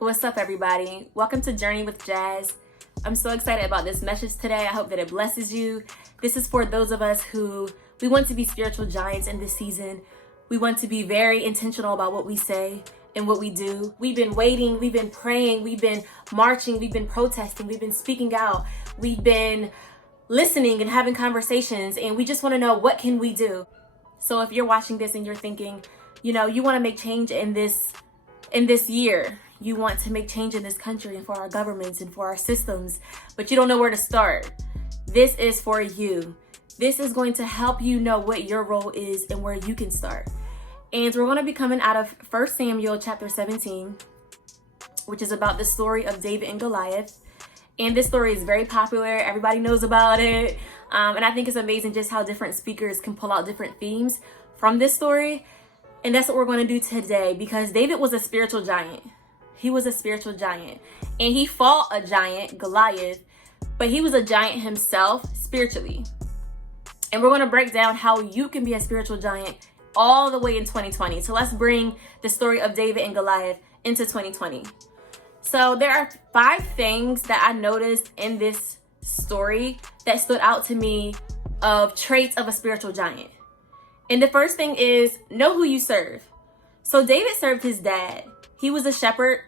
What's up, everybody? Welcome to Journey with Jazz. I'm so excited about this message today. I hope that it blesses you. This is for those of us who we want to be spiritual giants in this season. We want to be very intentional about what we say and what we do. We've been waiting, we've been praying, we've been marching, we've been protesting, we've been speaking out, we've been listening and having conversations, and we just want to know, what can we do? So if you're watching this and you're thinking, you want to make change in this year, you want to make change in this country and for our governments and for our systems, but you don't know where to start, this is for you. This is going to help you know what your role is and where you can start. And we're going to be coming out of 1 Samuel chapter 17, which is about the story of David and Goliath. And this story is very popular. Everybody knows about it. And I think it's amazing just how different speakers can pull out different themes from this story. And that's what we're going to do today, because David was a spiritual giant. He was a spiritual giant. And he fought a giant, Goliath, but he was a giant himself spiritually. And we're going to break down how you can be a spiritual giant all the way in 2020. So let's bring the story of David and Goliath into 2020. So there are 5 things that I noticed in this story that stood out to me of traits of a spiritual giant. And the first thing is, know who you serve. So David served his dad. He was a shepherd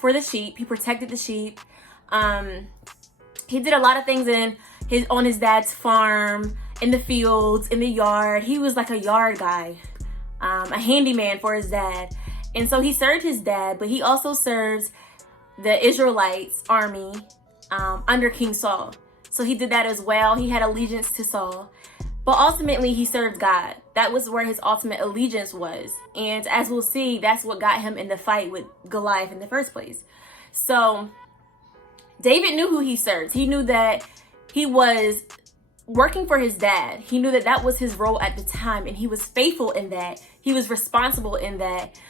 for the sheep. He protected the sheep. He did a lot of things on his dad's farm, in the fields, in the yard. He was like a yard guy, a handyman for his dad. And so he served his dad, but he also serves the Israelites army under King Saul. So he did that as well. He had allegiance to Saul. But ultimately, he served God. That was where his ultimate allegiance was. And as we'll see, that's what got him in the fight with Goliath in the first place. So David knew who he served. He knew that he was working for his dad. He knew that that was his role at the time, and he was faithful in that. He was responsible in that,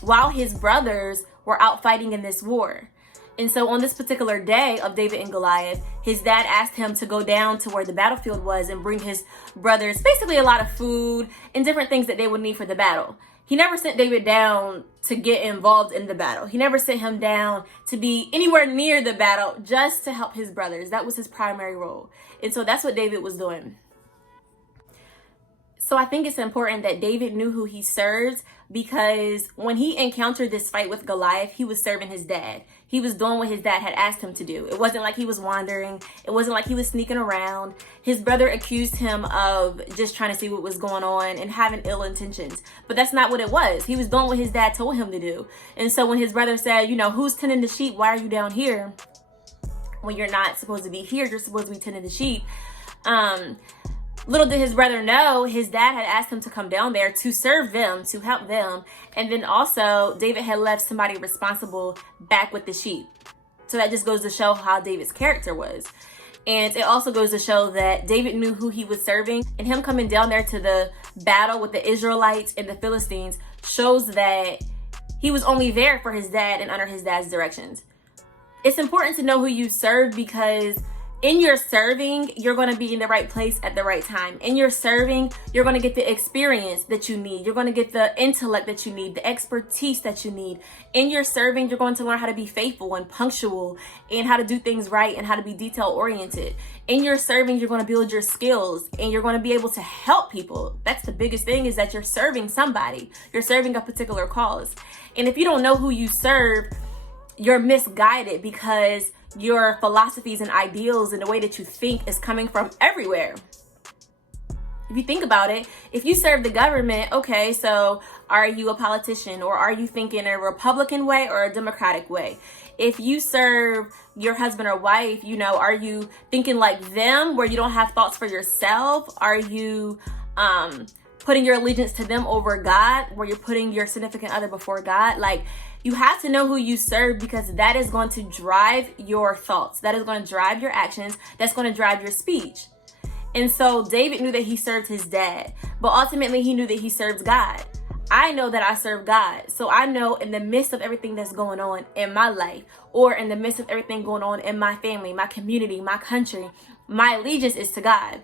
while his brothers were out fighting in this war. And so on this particular day of David and Goliath, his dad asked him to go down to where the battlefield was and bring his brothers basically a lot of food and different things that they would need for the battle. He never sent David down to get involved in the battle. He never sent him down to be anywhere near the battle, just to help his brothers. That was his primary role. And so that's what David was doing. So I think it's important that David knew who he served, because when he encountered this fight with Goliath, he was serving his dad. He was doing what his dad had asked him to do. It wasn't like he was wandering. It wasn't like he was sneaking around. His brother accused him of just trying to see what was going on and having ill intentions. But that's not what it was. He was doing what his dad told him to do. And so when his brother said, who's tending the sheep? Why are you down here? When you're not supposed to be here, you're supposed to be tending the sheep. Little did his brother know, his dad had asked him to come down there to serve them, to help them. And then also, David had left somebody responsible back with the sheep. So that just goes to show how David's character was. And it also goes to show that David knew who he was serving. And him coming down there to the battle with the Israelites and the Philistines shows that he was only there for his dad and under his dad's directions. It's important to know who you serve, because in your serving, you're going to be in the right place at the right time. In your serving, you're going to get the experience that you need. You're going to get the intellect that you need, the expertise that you need. In your serving, you're going to learn how to be faithful and punctual, and how to do things right, and how to be detail oriented. In your serving, you're going to build your skills, and you're going to be able to help people. That's the biggest thing, is that you're serving somebody. You're serving a particular cause. And if you don't know who you serve, you're misguided, because your philosophies and ideals and the way that you think is coming from everywhere. If you think about it, if you serve the government, okay, so are you a politician, or are you thinking a Republican way or a Democratic way? If you serve your husband or wife, are you thinking like them, where you don't have thoughts for yourself? Are you putting your allegiance to them over God, where you're putting your significant other before God? You have to know who you serve, because that is going to drive your thoughts. That is going to drive your actions. That's going to drive your speech. And so David knew that he served his dad, but ultimately he knew that he served God. I know that I serve God. So I know, in the midst of everything that's going on in my life, or in the midst of everything going on in my family, my community, my country, my allegiance is to God.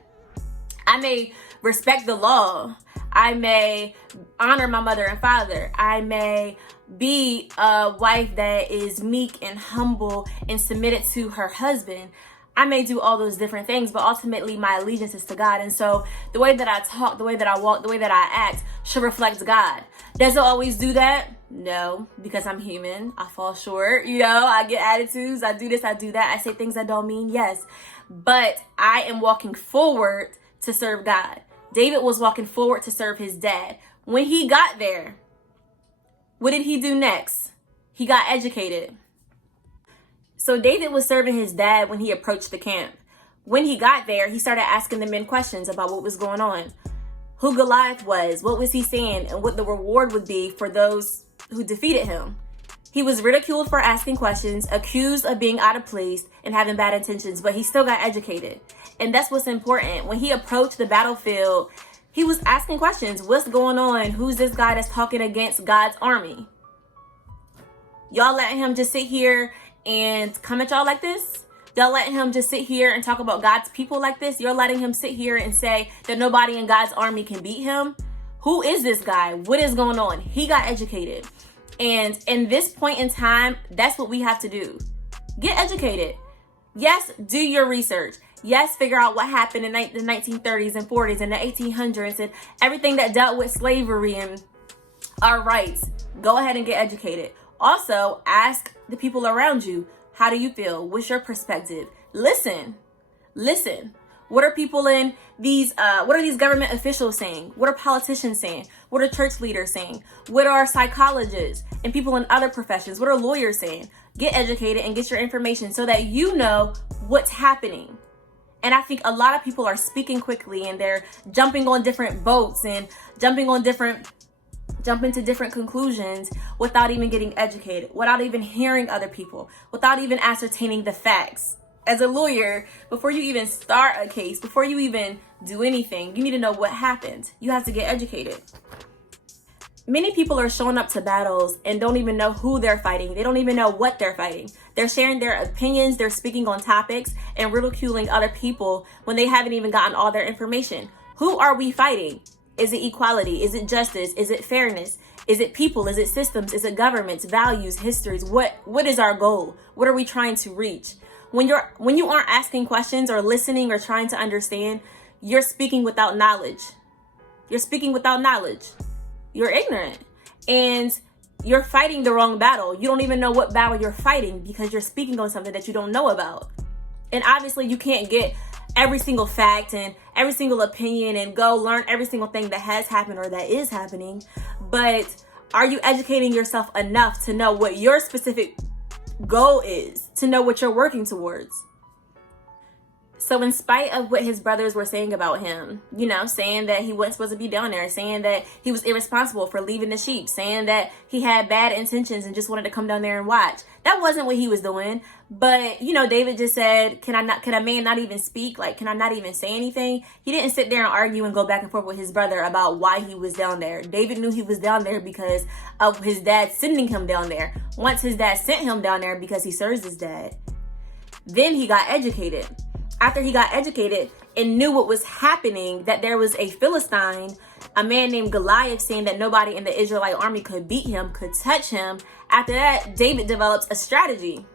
I may respect the law. I may honor my mother and father. I may be a wife that is meek and humble and submitted to her husband. I may do all those different things, but ultimately my allegiance is to God. And so the way that I talk, the way that I walk, the way that I act should reflect God. Does it always do that? No, because I'm human. I fall short. I get attitudes. I do this, I do that. I say things I don't mean. Yes. But I am walking forward to serve God. David was walking forward to serve his dad. When he got there, what did he do next? He got educated. So David was serving his dad when he approached the camp. When he got there, he started asking the men questions about what was going on, who Goliath was, what was he saying, and what the reward would be for those who defeated him. He was ridiculed for asking questions, accused of being out of place and having bad intentions, but he still got educated. And that's what's important. When he approached the battlefield, he was asking questions. What's going on? Who's this guy that's talking against God's army? Y'all letting him just sit here and come at y'all like this? Y'all letting him just sit here and talk about God's people like this? You're letting him sit here and say that nobody in God's army can beat him? Who is this guy? What is going on? He got educated. And in this point in time, that's what we have to do. Get educated. Yes, do your research. Yes, figure out what happened in the 1930s and 40s and the 1800s and everything that dealt with slavery and our rights. Go ahead and get educated. Also, ask the people around you, how do you feel? What's your perspective? Listen. What are people in these, what are these government officials saying? What are politicians saying? What are church leaders saying? What are psychologists and people in other professions? What are lawyers saying? Get educated and get your information so that you know what's happening. And I think a lot of people are speaking quickly and they're jumping on different boats and jumping to different conclusions without even getting educated, without even hearing other people, without even ascertaining the facts. As a lawyer, before you even start a case, before you even do anything, you need to know what happened. You have to get educated. Many people are showing up to battles and don't even know who they're fighting. They don't even know what they're fighting. They're sharing their opinions, they're speaking on topics and ridiculing other people when they haven't even gotten all their information. Who are we fighting? Is it equality? Is it justice? Is it fairness? Is it people? Is it systems? Is it governments, values, histories? What is our goal? What are we trying to reach? When you aren't asking questions or listening or trying to understand, you're speaking without knowledge. You're speaking without knowledge. You're ignorant and you're fighting the wrong battle. You don't even know what battle you're fighting because you're speaking on something that you don't know about. And obviously you can't get every single fact and every single opinion and go learn every single thing that has happened or that is happening. But are you educating yourself enough to know what your specific goal is, to know what you're working towards? So in spite of what his brothers were saying about him, saying that he wasn't supposed to be down there, saying that he was irresponsible for leaving the sheep, saying that he had bad intentions and just wanted to come down there and watch. That wasn't what he was doing. But, David just said, can a man not even speak? Like, can I not even say anything? He didn't sit there and argue and go back and forth with his brother about why he was down there. David knew he was down there because of his dad sending him down there. Once his dad sent him down there because he serves his dad, then he got educated. After he got educated and knew what was happening, that there was a Philistine, a man named Goliath, saying that nobody in the Israelite army could beat him, could touch him. After that, David develops a strategy.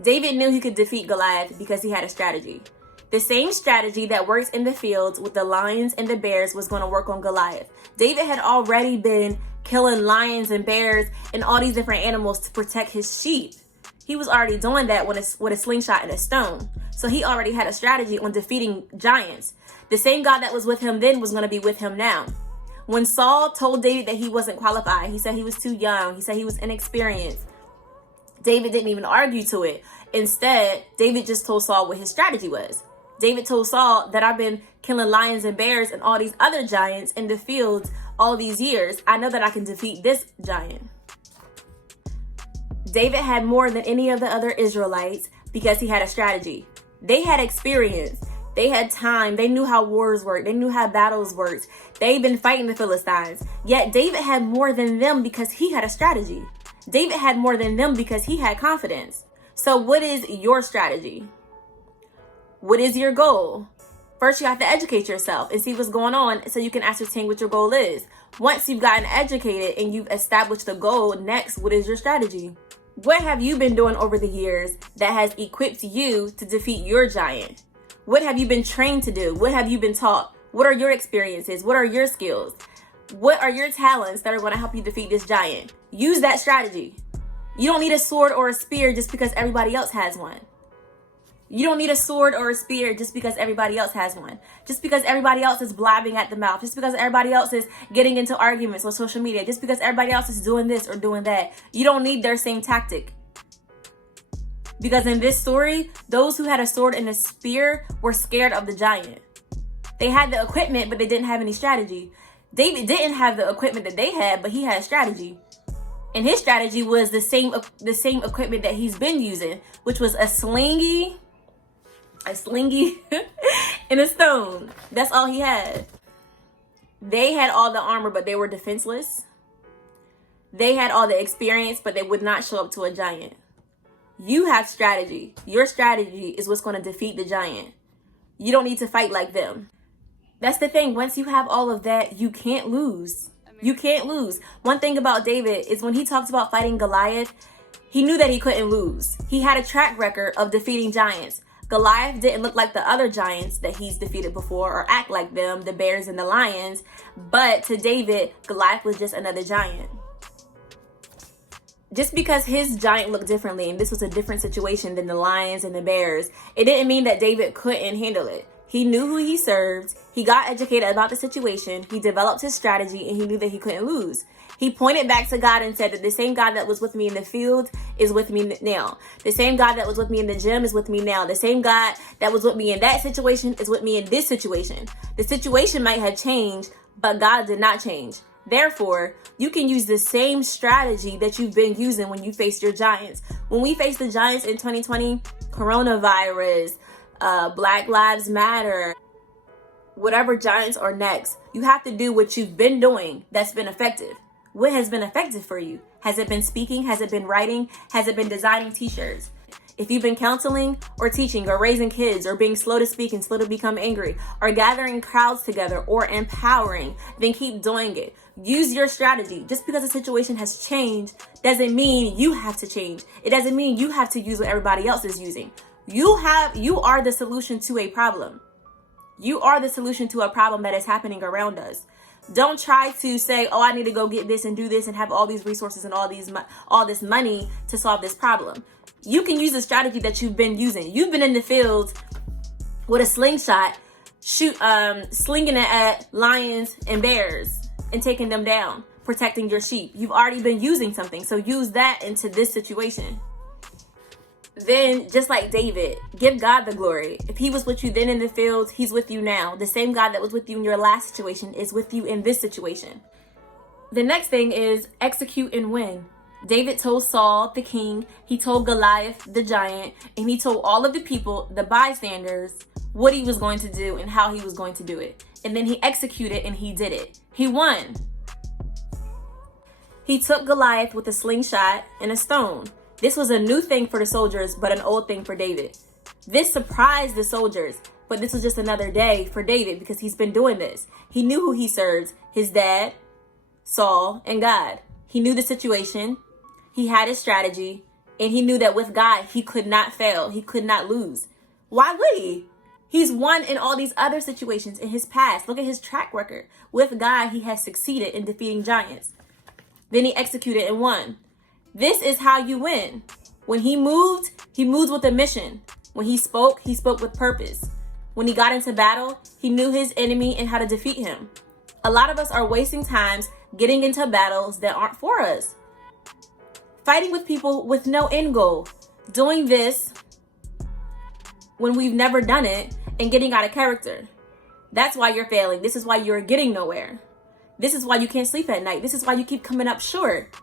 David knew he could defeat Goliath because he had a strategy. The same strategy that works in the fields with the lions and the bears was going to work on Goliath. David had already been killing lions and bears and all these different animals to protect his sheep. He was already doing that with a slingshot and a stone. So he already had a strategy on defeating giants. The same God that was with him then was going to be with him now. When Saul told David that he wasn't qualified, he said he was too young. He said he was inexperienced. David didn't even argue to it. Instead, David just told Saul what his strategy was. David told Saul that I've been killing lions and bears and all these other giants in the fields all these years. I know that I can defeat this giant. David had more than any of the other Israelites because he had a strategy. They had experience. They had time. They knew how wars worked. They knew how battles worked. They'd been fighting the Philistines. Yet David had more than them because he had a strategy. David had more than them because he had confidence. So what is your strategy? What is your goal? First, you have to educate yourself and see what's going on so you can ascertain what your goal is. Once you've gotten educated and you've established the goal, next, what is your strategy? What have you been doing over the years that has equipped you to defeat your giant? What have you been trained to do? What have you been taught? What are your experiences? What are your skills? What are your talents that are going to help you defeat this giant? Use that strategy. You don't need a sword or a spear just because everybody else has one. You don't need a sword or a spear just because everybody else has one. Just because everybody else is blabbing at the mouth. Just because everybody else is getting into arguments on social media. Just because everybody else is doing this or doing that. You don't need their same tactic. Because in this story, those who had a sword and a spear were scared of the giant. They had the equipment, but they didn't have any strategy. David didn't have the equipment that they had, but he had strategy. And his strategy was the same equipment that he's been using, which was a slingy, and a stone. That's all he had. They had all the armor, but they were defenseless. They had all the experience, but they would not show up to a giant. You have strategy. Your strategy is what's going to defeat the giant. You don't need to fight like them. That's the thing. Once you have all of that, you can't lose. You can't lose. One thing about David is when he talks about fighting Goliath, he knew that he couldn't lose. He had a track record of defeating giants. Goliath didn't look like the other giants that he's defeated before or act like them, the bears and the lions. But to David, Goliath was just another giant. Just because his giant looked differently and this was a different situation than the lions and the bears, it didn't mean that David couldn't handle it. He knew who he served. He got educated about the situation. He developed his strategy and he knew that he couldn't lose. He pointed back to God and said that the same God that was with me in the field is with me now. The same God that was with me in the gym is with me now. The same God that was with me in that situation is with me in this situation. The situation might have changed, but God did not change. Therefore, you can use the same strategy that you've been using when you faced your giants. When we faced the giants in 2020, coronavirus, Black Lives Matter, whatever giants are next, you have to do what you've been doing that's been effective. What has been effective for you? Has it been speaking? Has it been writing? Has it been designing t-shirts? If you've been counseling or teaching or raising kids or being slow to speak and slow to become angry or gathering crowds together or empowering, then keep doing it. Use your strategy. Just because the situation has changed doesn't mean you have to change. It doesn't mean you have to use what everybody else is using. You are the solution to a problem. You are the solution to a problem that is happening around us. Don't try to say, oh, I need to go get this and do this and have all these resources and all this money to solve this problem. You can use the strategy that you've been using. You've been in the field with a slingshot, slinging it at lions and bears and taking them down, protecting your sheep. You've already been using something, so use that into this situation. Then, just like David, give God the glory. If he was with you then in the field, he's with you now. The same God that was with you in your last situation is with you in this situation. The next thing is execute and win. David told Saul, the king, he told Goliath, the giant, and he told all of the people, the bystanders, what he was going to do and how he was going to do it. And then he executed and he did it. He won. He took Goliath with a slingshot and a stone. This was a new thing for the soldiers, but an old thing for David. This surprised the soldiers, but this was just another day for David because he's been doing this. He knew who he served, his dad, Saul, and God. He knew the situation, he had his strategy, and he knew that with God, he could not fail. He could not lose. Why would he? He's won in all these other situations in his past. Look at his track record. With God, he has succeeded in defeating giants. Then he executed and won. This is how you win. When he moved with a mission. When he spoke with purpose. When he got into battle, he knew his enemy and how to defeat him. A lot of us are wasting times getting into battles that aren't for us. Fighting with people with no end goal. Doing this when we've never done it and getting out of character. That's why you're failing. This is why you're getting nowhere. This is why you can't sleep at night. This is why you keep coming up short.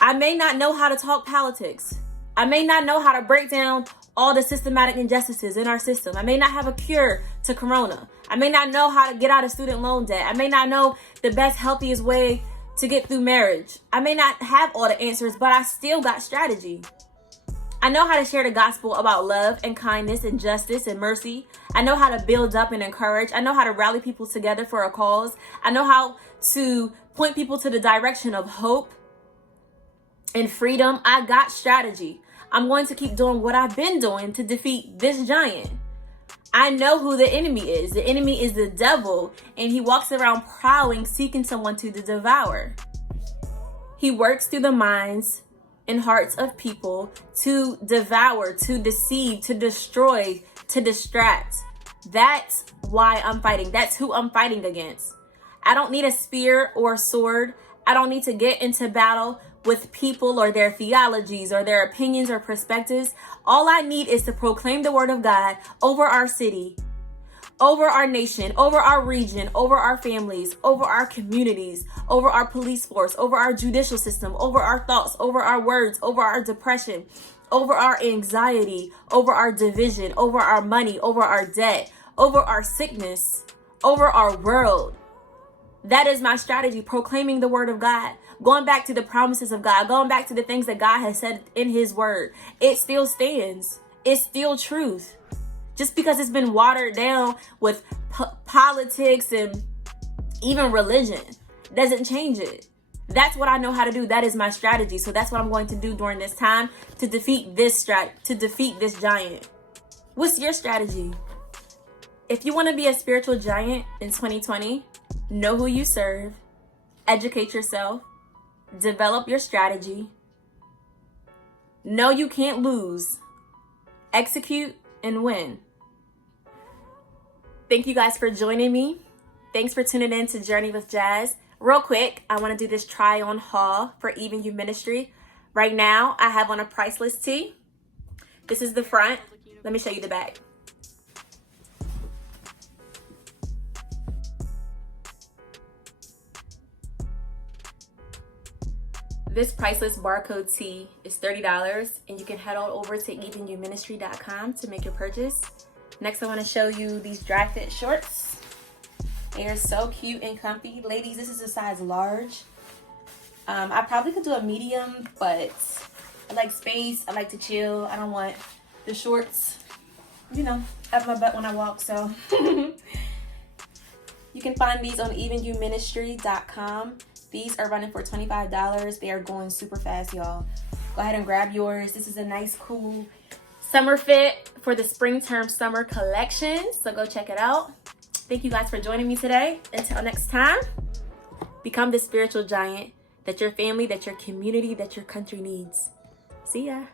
I may not know how to talk politics. I may not know how to break down all the systematic injustices in our system. I may not have a cure to corona. I may not know how to get out of student loan debt. I may not know the best, healthiest way to get through marriage. I may not have all the answers, but I still got strategy. I know how to share the gospel about love and kindness and justice and mercy. I know how to build up and encourage. I know how to rally people together for a cause. I know how to point people to the direction of hope and freedom. I got strategy. I'm going to keep doing what I've been doing to defeat this giant. I know who the enemy is. The enemy is the devil, and he walks around prowling, seeking someone to devour. He works through the minds and hearts of people to devour, to deceive, to destroy, to distract. That's why I'm fighting. That's who I'm fighting against. I don't need a spear or a sword. I don't need to get into battle with people or their theologies or their opinions or perspectives. All I need is to proclaim the word of God over our city, over our nation, over our region, over our families, over our communities, over our police force, over our judicial system, over our thoughts, over our words, over our depression, over our anxiety, over our division, over our money, over our debt, over our sickness, over our world. That is my strategy, proclaiming the word of God, going back to the promises of God, going back to the things that God has said in his word. It still stands. It's still truth. Just because it's been watered down with politics and even religion doesn't change it. That's what I know how to do. That is my strategy. So that's what I'm going to do during this time to defeat this giant. What's your strategy? If you want to be a spiritual giant in 2020, know who you serve, educate yourself, develop your strategy, know you can't lose, execute, and win. Thank you guys for joining me. Thanks for tuning in to Journey with Jazz. Real quick, I want to do this try on haul for Even You Ministry. Right now, I have on a priceless tee. This is the front. Let me show you the back. This priceless barcode tee is $30, and you can head on over to evenyouministry.com to make your purchase. Next, I want to show you these dry fit shorts. They are so cute and comfy. Ladies, this is a size large. I probably could do a medium, but I like space. I like to chill. I don't want the shorts, up my butt when I walk. So you can find these on evenyouministry.com. These are running for $25. They are going super fast, y'all. Go ahead and grab yours. This is a nice, cool summer fit for the spring term summer collection. So go check it out. Thank you guys for joining me today. Until next time, become the spiritual giant that your family, that your community, that your country needs. See ya.